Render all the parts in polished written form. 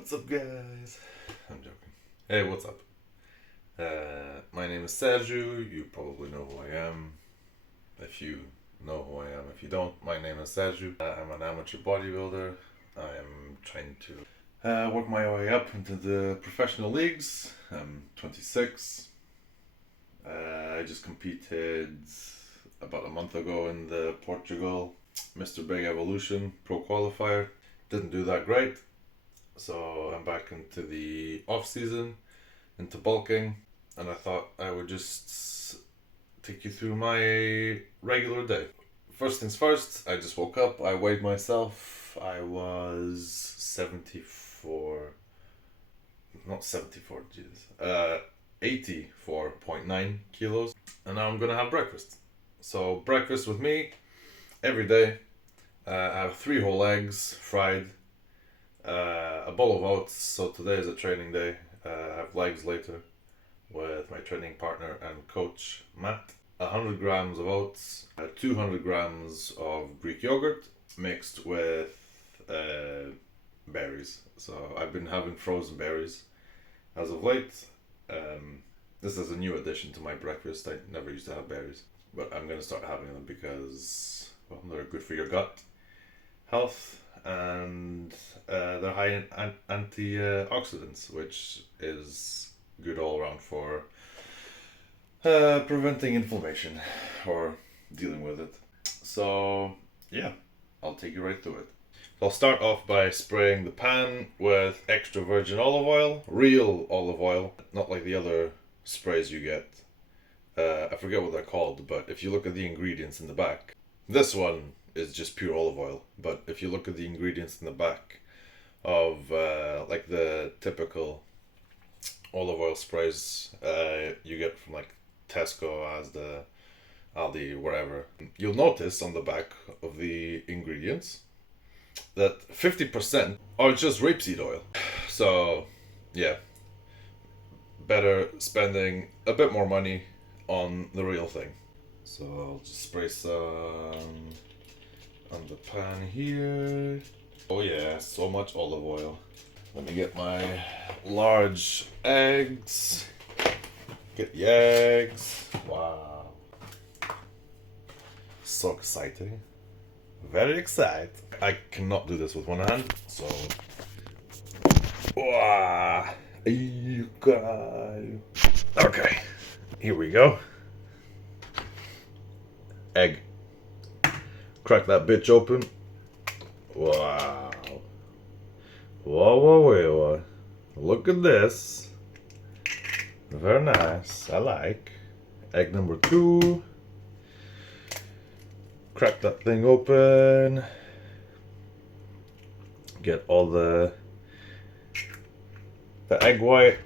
What's up, guys? I'm joking. Hey, what's up? My name is Sergio. You probably know who I am. If you know who I am, if you don't, my name is Sergio. I'm an amateur bodybuilder. I am trying to work my way up into the professional leagues. I'm 26. I just competed about a month ago in the Portugal Mr. Big Evolution Pro Qualifier. Didn't do that great. So I'm back into the off season, into bulking, and I thought I would just take you through my regular day. First things first, I just woke up, I weighed myself, I was 84.9 kilos, and now I'm gonna have breakfast. So breakfast with me, every day, I have 3 whole eggs, fried, a bowl of oats. So today is a training day. I have legs later with my training partner and coach Matt. 100 grams of oats, 200 grams of Greek yogurt mixed with berries. So I've been having frozen berries as of late. This is a new addition to my breakfast. I never used to have berries, but I'm gonna start having them because, well, they're good for your gut health, and they're high in antioxidants, which is good all around for preventing inflammation or dealing with it. So yeah, I'll take you right through it. I'll start off by spraying the pan with extra virgin olive oil, real olive oil, not like the other sprays you get. I forget what they're called, but if you look at the ingredients in the back, this one is just pure olive oil. But if you look at the ingredients in the back of like the typical olive oil sprays you get from like Tesco, Asda, Aldi, wherever, you'll notice on the back of the ingredients that 50% are just rapeseed oil. So yeah, better spending a bit more money on the real thing. So I'll just spray some on the pan here. Oh yeah, so much olive oil. Let me get my large eggs. Get the eggs. Wow. So exciting. Very excited. I cannot do this with one hand, so. Wow. Okay, here we go. Egg. Crack that bitch open. Wow. Whoa. Look at this. Very nice. I like. Egg number 2. Crack that thing open. Get all the egg white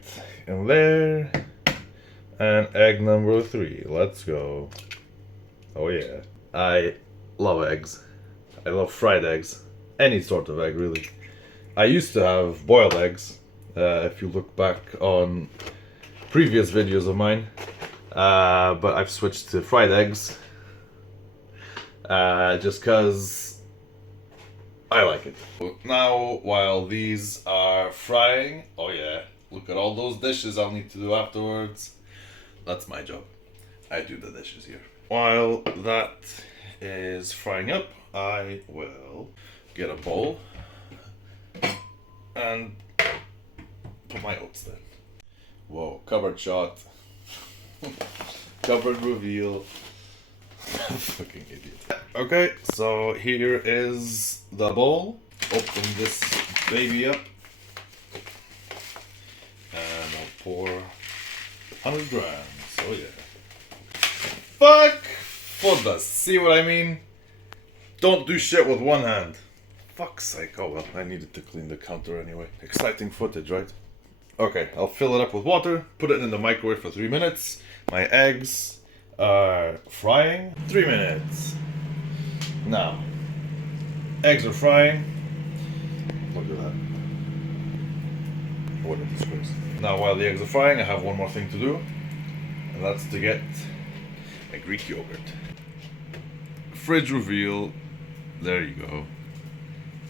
in there. And egg number 3. Let's go. Oh yeah. I love eggs. I love fried eggs. Any sort of egg, really. I used to have boiled eggs. If you look back on previous videos of mine. But I've switched to fried eggs. Just because I like it. Now, while these are frying, oh yeah, look at all those dishes I'll need to do afterwards. That's my job. I do the dishes here. While that is frying up, I will get a bowl and put my oats there. Whoa, cupboard shot. Cupboard reveal. Fucking idiot. Okay, so here is the bowl. Open this baby up. And I'll pour 100 grams. Oh yeah. Fuck! Foda, see what I mean? Don't do shit with one hand. Fuck's sake. Oh well, I needed to clean the counter anyway. Exciting footage, right? Okay, I'll fill it up with water, put it in the microwave for 3 minutes. My eggs are frying. 3 minutes. Now, eggs are frying. Look at that. What a disgrace. Now, while the eggs are frying, I have one more thing to do, and that's to get a Greek yogurt. Fridge reveal. There you go.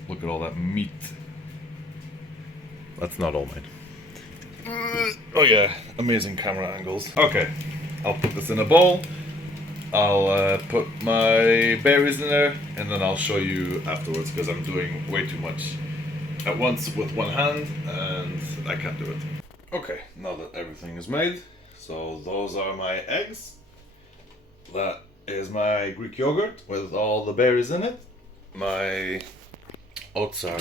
Look at all that meat. That's not all mine. Oh yeah, amazing camera angles. Okay, I'll put this in a bowl. I'll put my berries in there, and then I'll show you afterwards because I'm doing way too much at once with one hand, and I can't do it. Okay, now that everything is made, so those are my eggs. That is my Greek yogurt with all the berries in it. My oats are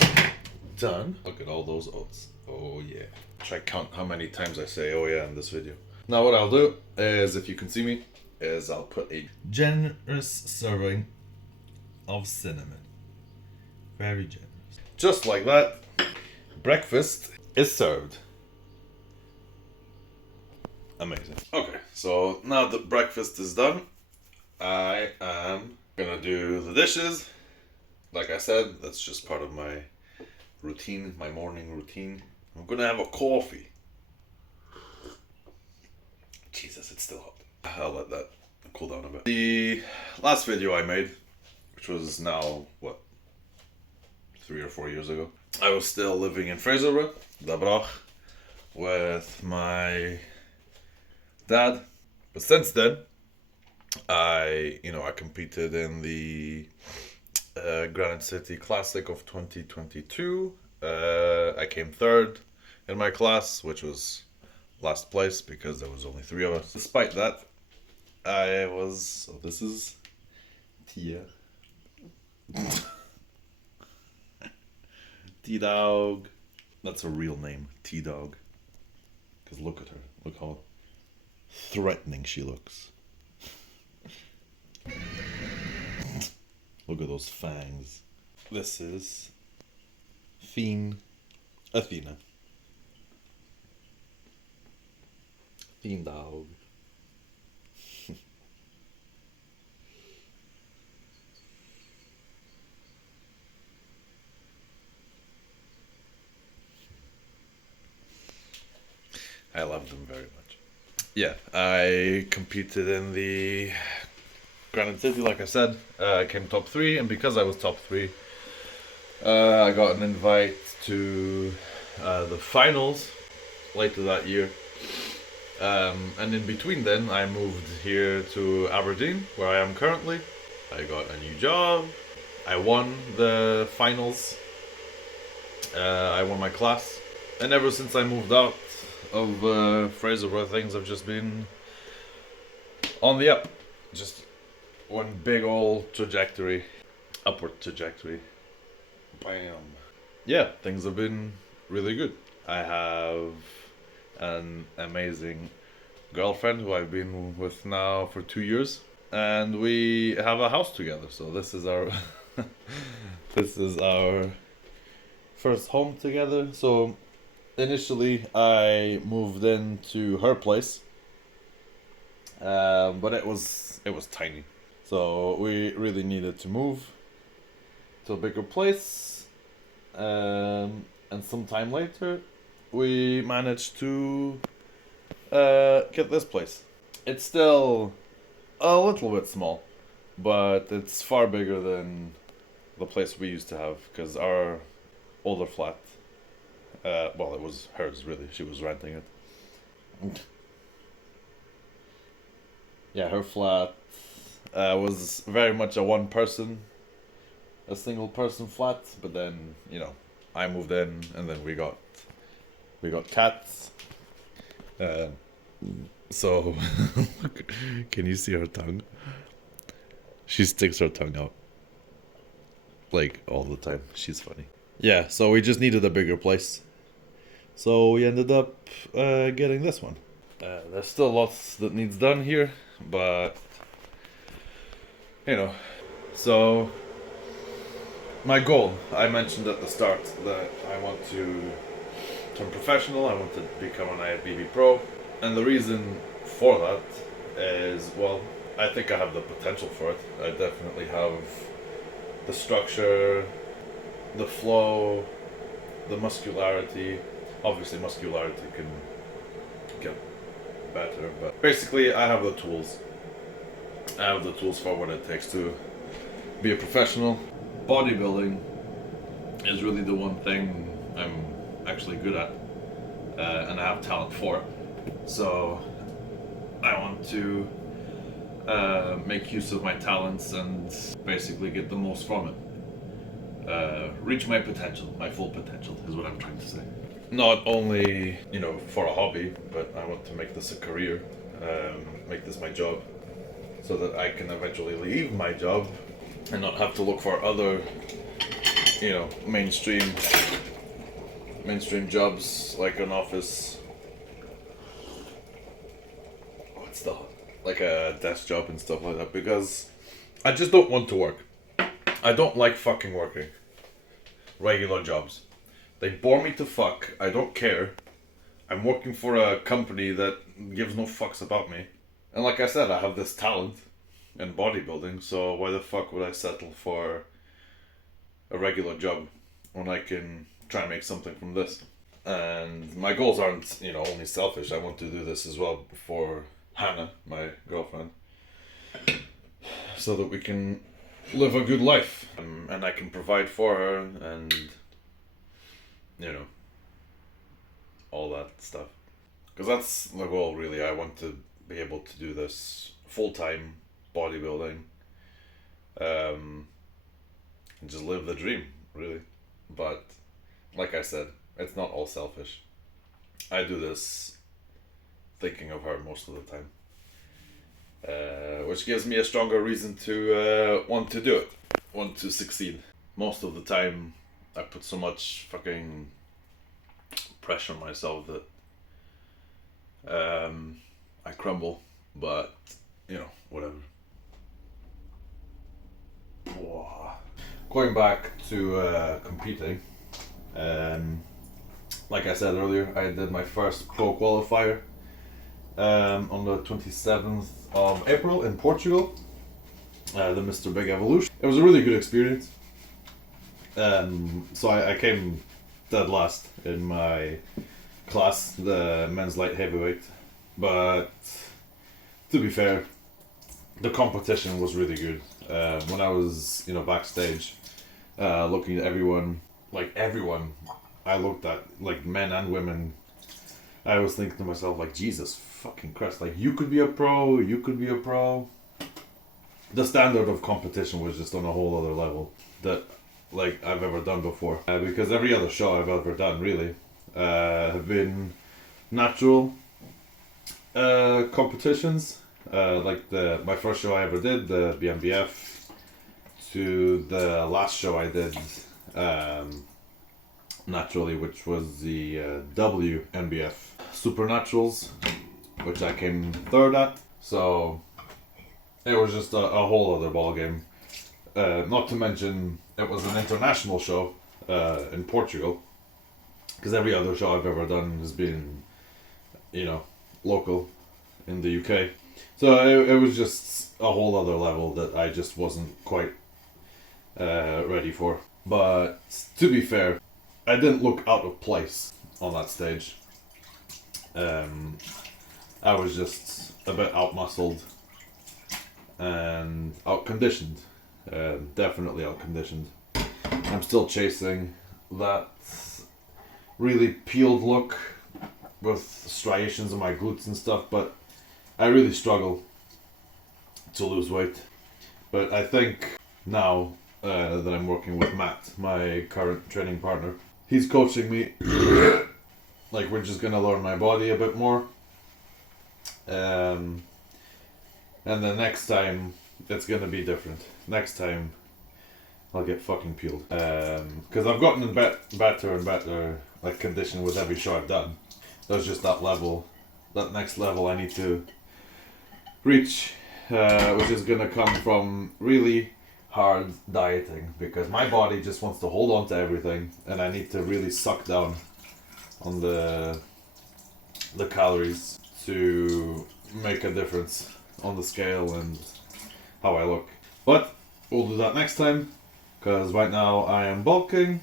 done. Look at all those oats. Oh yeah. Try count how many times I say oh yeah in this video. Now what I'll do is, if you can see me, is I'll put a generous serving of cinnamon. Very generous. Just like that, breakfast is served. Amazing. Okay, so now that breakfast is done, I am gonna do the dishes. Like I said, that's just part of my routine, my morning routine. I'm gonna have a coffee. Jesus, it's still hot. I'll let that cool down a bit. The last video I made, which was now, what, 3 or 4 years ago, I was still living in Fraserburgh, Dabrach, with my dad. But since then, I competed in the Granite City Classic of 2022. I came third in my class, which was last place because there was only 3 of us. Despite that, I was. So this is Tia. T-Dog. That's a real name, T-Dog. Because look at her. Look how threatening she looks. Look at those fangs. This is Athena. Theme Dog. I love them very much. Yeah, I competed in the Granite City, like I said. I came top 3, and because I was top 3, I got an invite to the finals later that year. And in between then, I moved here to Aberdeen, where I am currently. I got a new job. I won the finals. I won my class. And ever since I moved out of Fraserburgh, things have just been on the up. Just one big old trajectory. Upward trajectory. Bam. Yeah, things have been really good. I have an amazing girlfriend who I've been with now for 2 years, and we have a house together. So this is our this is our first home together. So initially I moved into her place, but it was tiny, so we really needed to move to a bigger place, and some time later we managed to get this place. It's still a little bit small, but it's far bigger than the place we used to have, because our older flat, well, it was hers really, she was renting it. Yeah, her flat was very much a single person flat, but then, I moved in, and then we got cats. So can you see her tongue? She sticks her tongue out like all the time. She's funny. Yeah, so we just needed a bigger place, so we ended up getting this one. There's still lots that needs done here, but so my goal, I mentioned at the start that I want to turn professional. I want to become an IFBB pro, and the reason for that is, well, I think I have the potential for it. I definitely have the structure, the flow, the muscularity. Obviously muscularity can get better, but basically I have the tools. I have the tools for what it takes to be a professional. Bodybuilding is really the one thing I'm actually good at, and I have talent for it. So I want to make use of my talents and basically get the most from it. Reach my potential, my full potential is what I'm trying to say. Not only, for a hobby, but I want to make this a career, make this my job, so that I can eventually leave my job and not have to look for other, mainstream jobs like an office. Like a desk job and stuff like that, because I just don't want to work. I don't like fucking working. Regular jobs. They bore me to fuck. I don't care. I'm working for a company that gives no fucks about me. And like I said, I have this talent in bodybuilding, so why the fuck would I settle for a regular job when I can try and make something from this? And my goals aren't, only selfish. I want to do this as well for Hannah, my girlfriend, so that we can live a good life, and I can provide for her, and all that stuff, because that's the goal really. I want to be able to do this full-time bodybuilding, and just live the dream really. But like I said, it's not all selfish. I do this thinking of her most of the time, which gives me a stronger reason to want to do it, want to succeed. Most of the time I put so much fucking pressure on myself that I crumble, but whatever. Going back to competing, like I said earlier, I did my first pro qualifier on the 27th of April in Portugal, the Mr. Big Evolution. It was a really good experience. So I came dead last in my class, the men's light heavyweight. But to be fair, the competition was really good. When I was, backstage, looking at everyone I looked at, like men and women, I was thinking to myself, like, Jesus fucking Christ, like, you could be a pro. The standard of competition was just on a whole other level that, like, I've ever done before. Because every other show I've ever done, really, have been natural competitions. Like my first show I ever did, the BMBF, to the last show I did naturally, which was the WNBF Supernaturals, which I came third at. So it was just a whole other ballgame. Not to mention, it was an international show in Portugal, because every other show I've ever done has been, local in the UK. So it was just a whole other level that I just wasn't quite ready for. But to be fair, I didn't look out of place on that stage. I was just a bit out-muscled and out-conditioned. Definitely out-conditioned. I'm still chasing that really peeled look with striations on my glutes and stuff, but I really struggle to lose weight. But I think now that I'm working with Matt, my current training partner, he's coaching me. Like, we're just gonna learn my body a bit more. And then next time it's gonna be different. Next time I'll get fucking peeled. Because I've gotten better and better, like, condition with every show I've done. There's just that level, that next level I need to reach, which is gonna come from really hard dieting, because my body just wants to hold on to everything, and I need to really suck down on the calories to make a difference on the scale and how I look. But we'll do that next time, because right now I am bulking.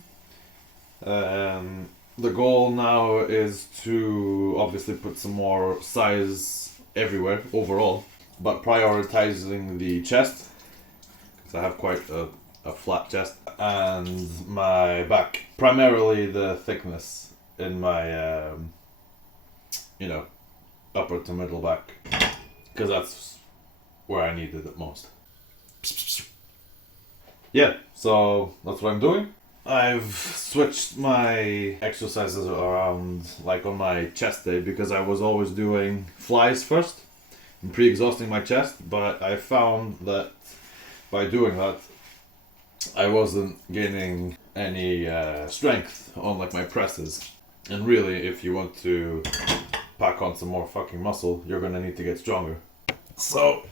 The goal now is to obviously put some more size everywhere overall, but prioritizing the chest, because I have quite a flat chest, and my back. Primarily the thickness in my, upper to middle back, because that's where I needed it most. Yeah, so that's what I'm doing. I've switched my exercises around, like on my chest day, because I was always doing flies first and pre-exhausting my chest, but I found that by doing that I wasn't gaining any strength on like my presses. And really, if you want to pack on some more fucking muscle, you're gonna need to get stronger. So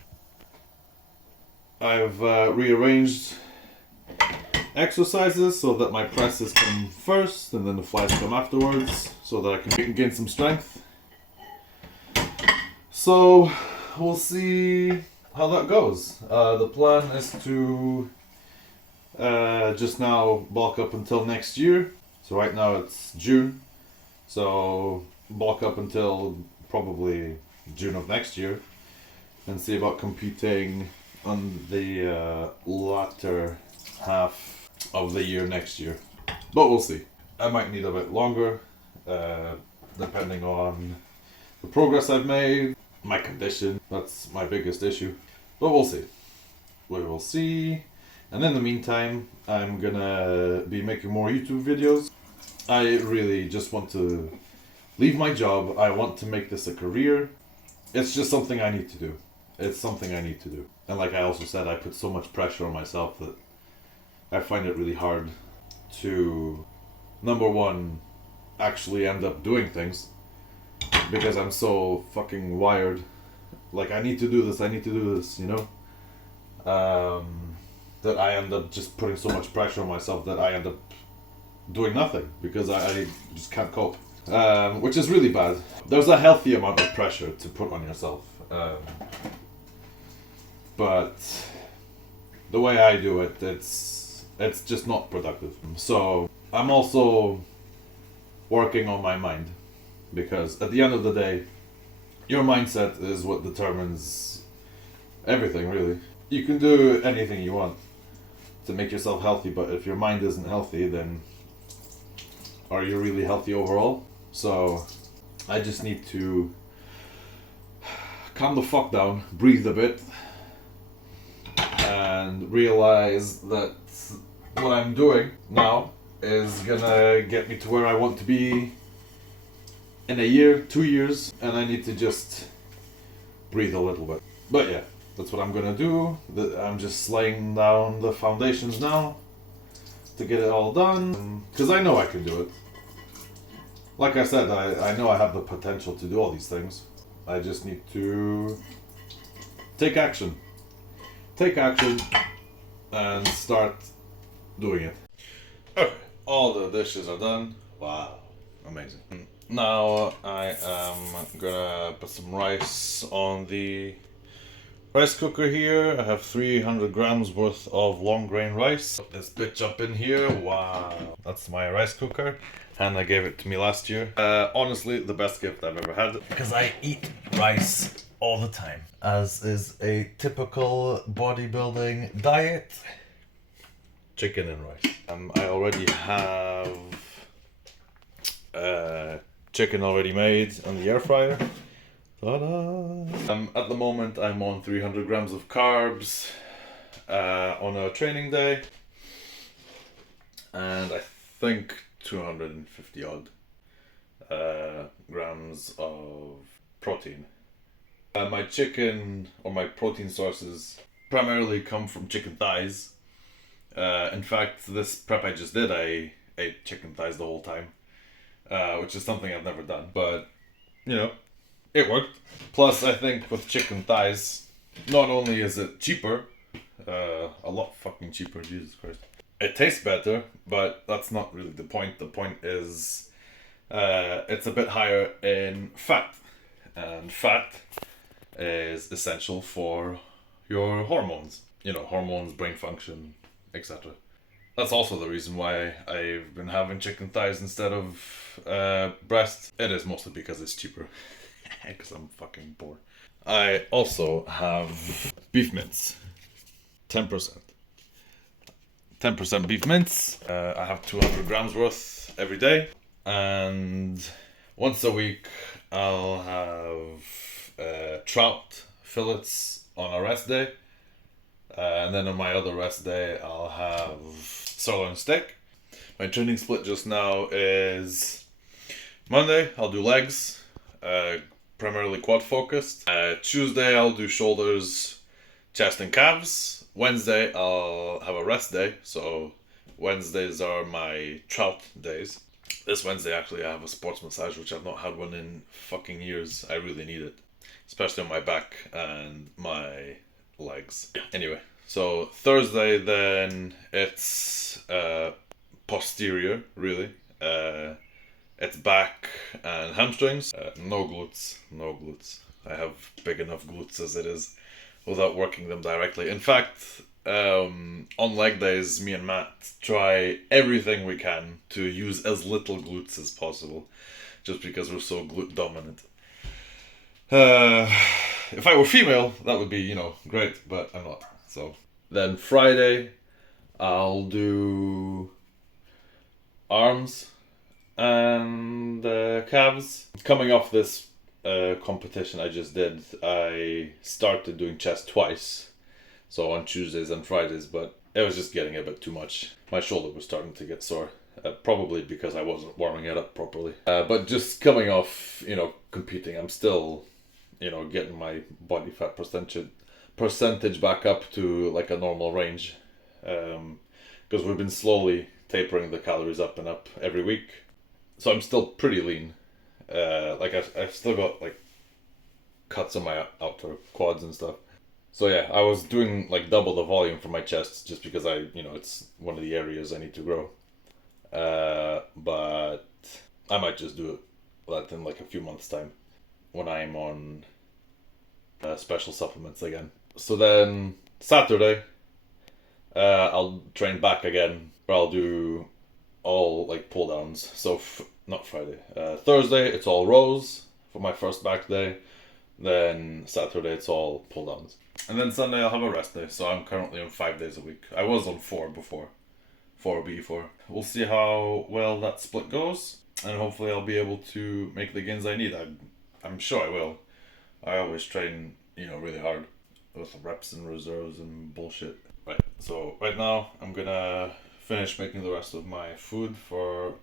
I've rearranged exercises so that my presses come first and then the flies come afterwards, so that I can gain some strength. So we'll see how that goes. The plan is to just now bulk up until next year. So right now it's June, so bulk up until probably June of next year and see about competing on the latter half of the year next year. But we'll see. I might need a bit longer, depending on the progress I've made, my condition. That's my biggest issue. But we'll see. We will see. And in the meantime, I'm gonna be making more YouTube videos. I really just want to leave my job. I want to make this a career. It's just something I need to do. It's something I need to do. And like I also said, I put so much pressure on myself that I find it really hard to, number one, actually end up doing things, because I'm so fucking wired. Like, I need to do this, you know? That I end up just putting so much pressure on myself that I end up doing nothing, because I just can't cope. Which is really bad. There's a healthy amount of pressure to put on yourself. But the way I do it, it's just not productive. So I'm also working on my mind, because at the end of the day, your mindset is what determines everything, really. You can do anything you want to make yourself healthy, but if your mind isn't healthy, then are you really healthy overall? So I just need to calm the fuck down, breathe a bit, and realize that what I'm doing now is gonna get me to where I want to be in a year, 2 years, and I need to just breathe a little bit. But yeah, that's what I'm gonna do. I'm just laying down the foundations now to get it all done, because I know I can do it. Like I said, I know I have the potential to do all these things. I just need to take action. Take action and start doing it. Okay, all the dishes are done. Wow, amazing. Now I am gonna put some rice on the rice cooker here. I have 300 grams worth of long grain rice. Put this bitch up in here. Wow, that's my rice cooker. Hannah gave it to me last year. Honestly, the best gift I've ever had, because I eat rice all the time, as is a typical bodybuilding diet. Chicken and rice. I already have chicken already made on the air fryer. Ta-da! At the moment, I'm on 300 grams of carbs on a training day, and I think 250 odd grams of protein. My chicken, or my protein sources, primarily come from chicken thighs. In fact, this prep I just did, I ate chicken thighs the whole time, which is something I've never done, but you know, it worked. Plus, I think with chicken thighs, not only is it cheaper, a lot fucking cheaper, Jesus Christ. It tastes better, but that's not really the point. The point is, it's a bit higher in fat, and fat is essential for your hormones. You know, hormones, brain function, etc. That's also the reason why I've been having chicken thighs instead of breast. It is mostly because it's cheaper. Because I'm fucking poor. I also have beef mince. 10%. 10% beef mince. I have 200 grams worth every day. And once a week I'll have trout fillets on a rest day. And then on my other rest day I'll have sirloin steak. My training split just now is Monday I'll do legs, primarily quad focused. Tuesday I'll do shoulders, chest and calves. Wednesday I'll have a rest day, so Wednesdays are my trout days. This Wednesday actually I have a sports massage, which I've not had one in fucking years. I really need it, especially on my back and my legs. Anyway, so Thursday then it's posterior really. It's back and hamstrings. No glutes. I have big enough glutes as it is without working them directly. In fact, on leg days, me and Matt try everything we can to use as little glutes as possible, just because we're so glute dominant. If I were female, that would be, great, but I'm not. So then Friday, I'll do arms and calves. Coming off this competition I just did, I started doing chest twice, so on Tuesdays and Fridays, but it was just getting a bit too much. My shoulder was starting to get sore, probably because I wasn't warming it up properly. But just coming off, competing, I'm still, getting my body fat percentage back up to like a normal range, because we've been slowly tapering the calories up and up every week. So I'm still pretty lean. I've still got like cuts on my outer quads and stuff. So yeah, I was doing like double the volume for my chest just because it's one of the areas I need to grow. But I might just do that in like a few months' time when I'm on special supplements again. So then Saturday, I'll train back again, where I'll do all like pull downs. So not Friday. Thursday it's all rows for my first back day. Then Saturday it's all pull downs. And then Sunday I'll have a rest day. So I'm currently on 5 days a week. I was on 4 before. 4B4. We'll see how well that split goes. And hopefully I'll be able to make the gains I need. I'm sure I will. I always train, really hard with reps and reserves and bullshit. Right. So right now I'm gonna finish making the rest of my food for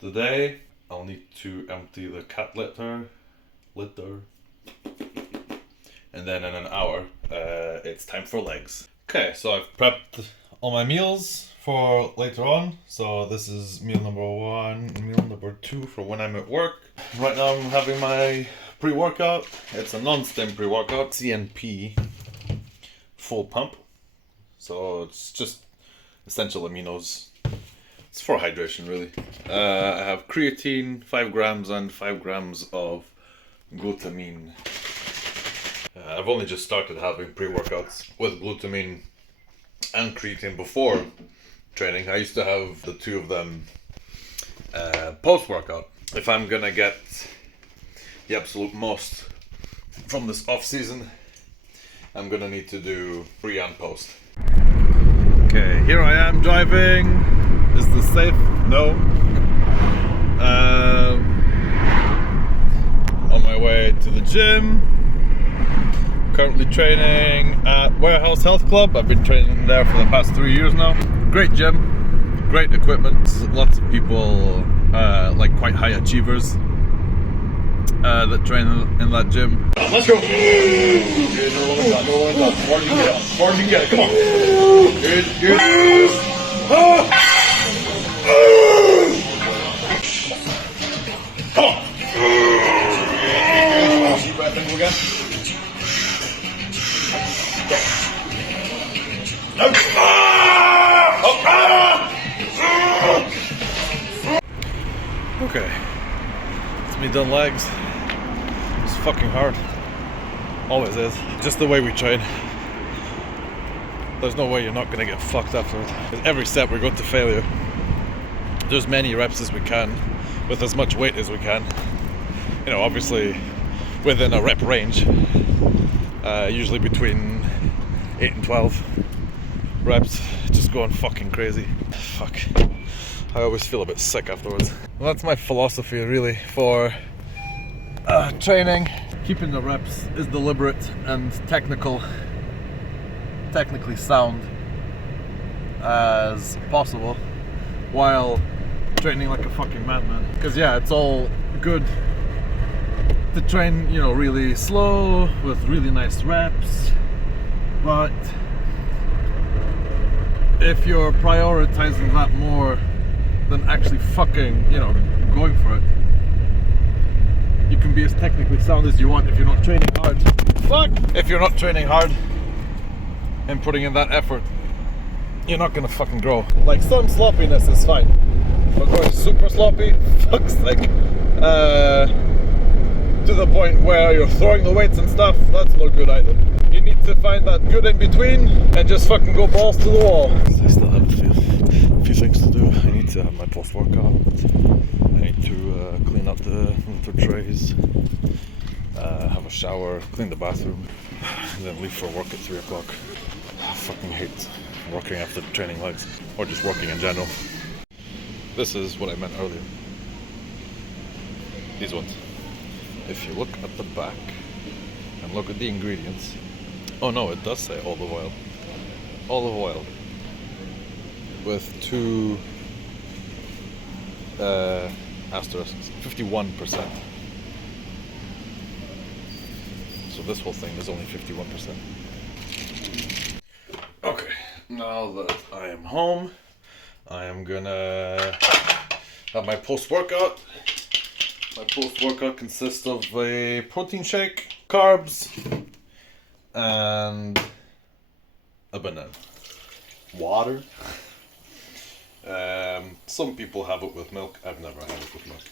the day. I'll need to empty the cat litter, and then in an hour, it's time for legs. Okay, so I've prepped all my meals for later on. So this is meal number 1 and meal number 2 for when I'm at work. Right now I'm having my pre-workout. It's a non-stim pre-workout, CNP full pump. So it's just essential aminos. It's for hydration really. I have creatine, 5 grams, and 5 grams of glutamine. I've only just started having pre-workouts with glutamine and creatine before training. I used to have the 2 of them post-workout. If I'm gonna get the absolute most from this off-season, I'm gonna need to do pre and post. Okay, here I am driving. Is this safe? No. On my way to the gym. Currently training at Warehouse Health Club. I've been training there for the past 3 years now. Great gym, great equipment. Lots of people, like quite high achievers, that train in that gym. Let's go. Good, no harder you get, harder you get. Come on. Good. Come on. Deep breath in again. Okay, it's me done legs. It's fucking hard. Always is. Just the way we train. There's no way you're not gonna get fucked after it. With every set we go to failure. Do as many reps as we can with as much weight as we can. Obviously within a rep range. Usually between 8 and 12 reps. Just going fucking crazy. Fuck. I always feel a bit sick afterwards. Well, that's my philosophy really for training. Keeping the reps is deliberate and technically sound as possible, while training like a fucking madman. Because yeah, it's all good to train, you know, really slow with really nice reps, but if you're prioritizing that more than actually fucking, you know, going for it, you can be as technically sound as you want if you're not training hard. Fuck! If you're not training hard and putting in that effort, you're not gonna fucking grow. Like, some sloppiness is fine, but going super sloppy, fuck's sake. To the point where you're throwing the weights and stuff, that's not good either. You need to find that good in between and just fucking go balls to the wall. I still have a few things to do. I need to have my post-workout. I need to clean up the trays, have a shower, clean the bathroom, and then leave for work at 3 o'clock. I fucking hate working after training legs, or just working in general. This is what I meant earlier. These ones. If you look at the back and look at the ingredients, oh no, it does say olive oil. Olive oil with 2 asterisks, 51%. So this whole thing is only 51%. Okay, now that I am home, I am gonna have my post-workout. My post-workout consists of a protein shake, carbs, and a banana. Water. Some people have it with milk. I've never had it with milk.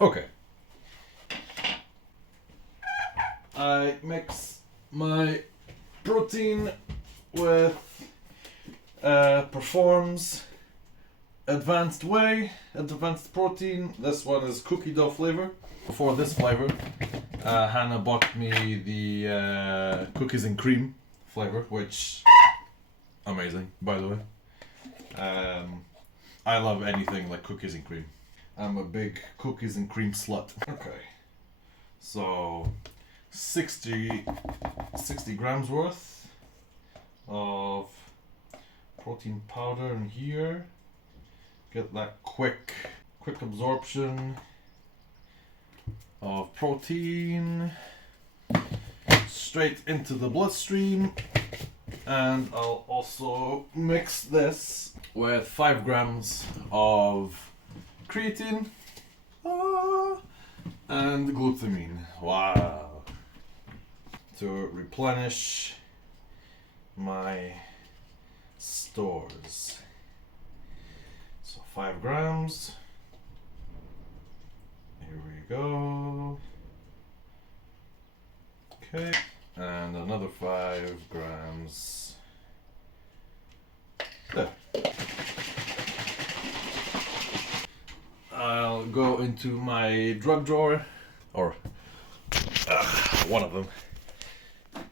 Okay. I mix my protein with Perform's advanced protein. This one is cookie dough flavor. For this flavor, Hannah bought me the cookies and cream flavor, which amazing, by the way. I love anything like cookies and cream. I'm a big cookies and cream slut. Okay, so 60 grams worth of protein powder in here. Get that quick absorption of protein straight into the bloodstream. And I'll also mix this with 5 grams of creatine and glutamine. Wow. To replenish my stores. So 5 grams. Here we go. Okay. And another 5 grams. There. I'll go into my drug drawer, or one of them.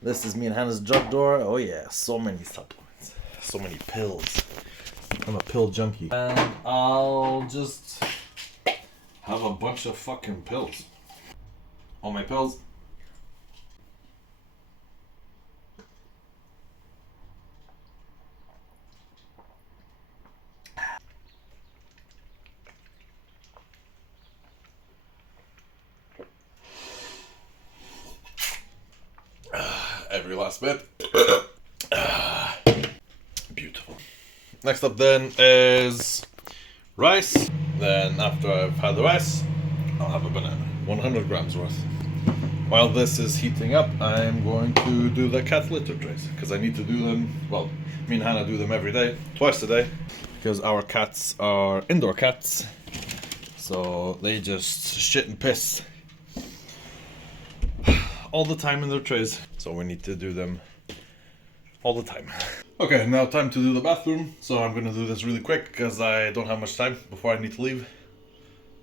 This is me and Hannah's drug drawer. Oh yeah, so many supplements, so many pills. I'm a pill junkie. And I'll just have a bunch of fucking pills. All my pills. Every last bit. Beautiful. Next up then is rice. Then after I've had the rice, I'll have a banana. 100 grams worth. While this is heating up, I'm going to do the cat litter trays. Because I need to do them, well, me and Hannah do them every day, twice a day. Because our cats are indoor cats. So they just shit and piss all the time in their trays. So we need to do them all the time. Okay, now time to do the bathroom. So I'm gonna do this really quick because I don't have much time before I need to leave.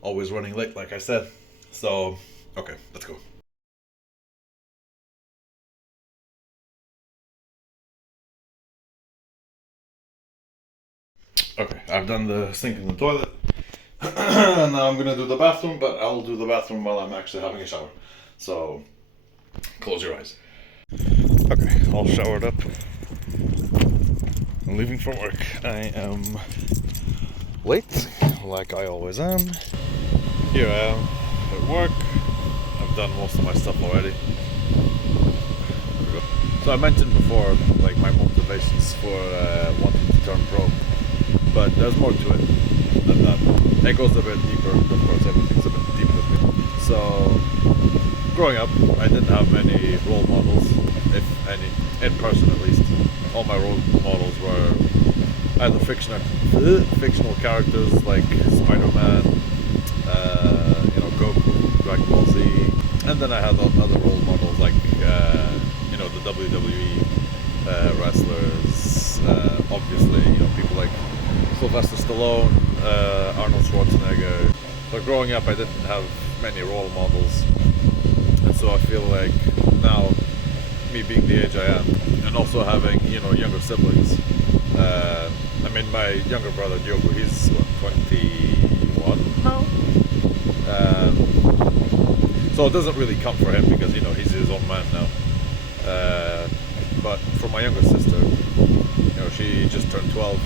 Always running late, like I said. So, okay, let's go. Okay, I've done the sink and the toilet. And now I'm gonna do the bathroom, but I'll do the bathroom while I'm actually having a shower. So, close your eyes. Okay, all showered up. I'm leaving for work. I am late, like I always am. Here I am at work. I've done most of my stuff already. So I mentioned before, like my motivations for wanting to turn pro, but there's more to it than that. It goes a bit deeper. Of course, everything's a bit deeper with me. So, growing up, I didn't have many role models, if any, in person at least. All my role models were either fictional characters like Spider-Man, Goku, Dragon Ball Z, and then I had other role models like the WWE wrestlers, obviously people like Sylvester Stallone, Arnold Schwarzenegger. So growing up, I didn't have many role models, and so I feel like now, me being the age I am, and also having younger siblings. My younger brother Diogo, he's 21 now. So it doesn't really count for him because he's his own man now. But for my younger sister, she just turned 12,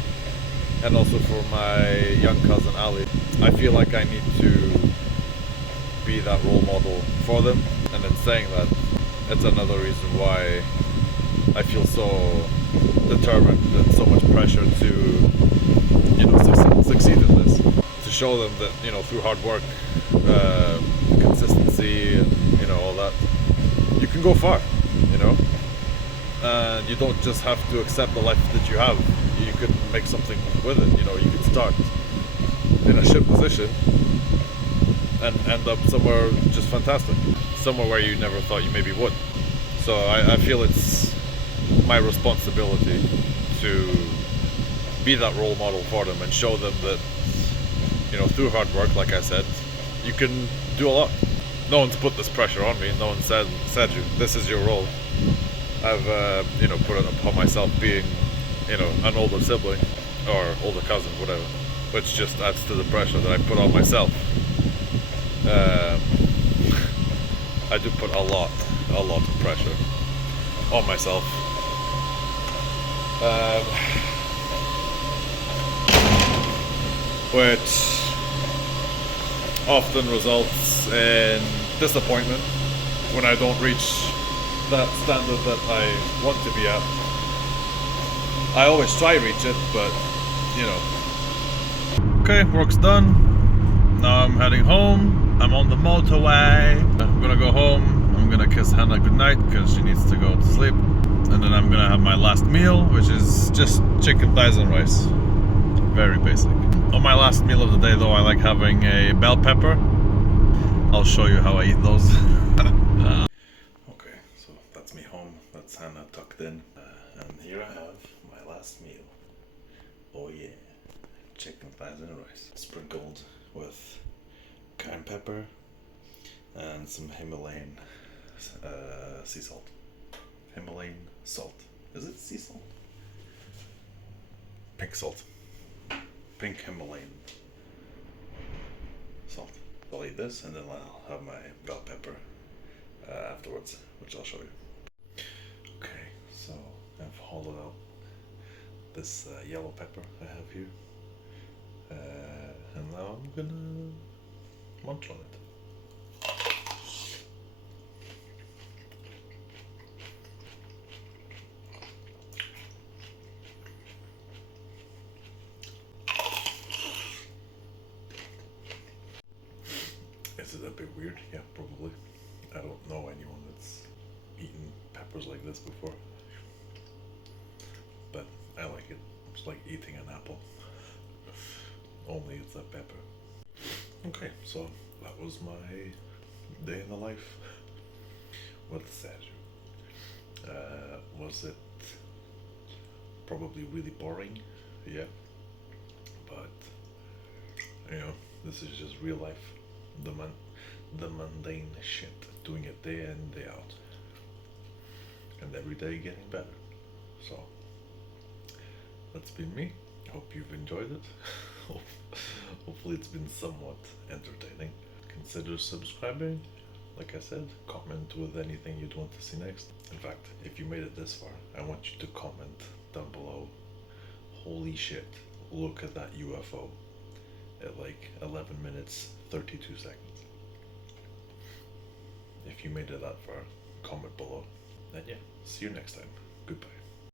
and also for my young cousin Ali, I feel like I need to be that role model for them. And in saying that, it's another reason why I feel so determined and so much pressure to succeed in this, to show them that through hard work, consistency, and all that, you can go far. And you don't just have to accept the life that you have. You could make something with it. You could start in a shit position and end up somewhere just fantastic, somewhere where you never thought you maybe would. So I feel it's my responsibility to be that role model for them and show them that through hard work, like I said, you can do a lot. No one's put this pressure on me. No one said this is your role. I've put it upon myself being an older sibling or older cousin, whatever, which just adds to the pressure that I put on myself. I do put a lot of pressure on myself. Which often results in disappointment when I don't reach that standard that I want to be at. I always try to reach it, but Okay, work's done. Now I'm heading home. I'm on the motorway. I'm gonna go home. I'm gonna kiss Hannah goodnight because she needs to go to sleep. And then I'm gonna have my last meal, which is just chicken thighs and rice. Very basic. On my last meal of the day though, I like having a bell pepper. I'll show you how I eat those. Okay, so that's me home. That's Hannah tucked in. And here I have my last meal. Oh yeah. Chicken thighs and rice. Sprinkled with cayenne pepper and some Himalayan sea salt. Himalayan salt. Is it sea salt? Pink salt. Pink Himalayan salt. I'll eat this and then I'll have my bell pepper afterwards, which I'll show you. Okay, so I've hollowed out this yellow pepper I have here. And now I'm gonna munch on it. Is it a bit weird? Yeah, probably. I don't know anyone that's eaten peppers like this before. But I like it. It's like eating an apple. Only it's a pepper. Okay, so that was my day in the life with Sergio. Was it probably really boring? Yeah. But, this is just real life. The mundane shit. Doing it day in, day out. And every day getting better. So, that's been me. Hope you've enjoyed it. Hopefully it's been somewhat entertaining. Consider subscribing. Like I said, comment with anything you'd want to see next. In fact, if you made it this far, I want you to comment down below. Holy shit, look at that UFO at like 11 minutes 32 seconds. If you made it that far, comment below. And yeah, see you next time. Goodbye.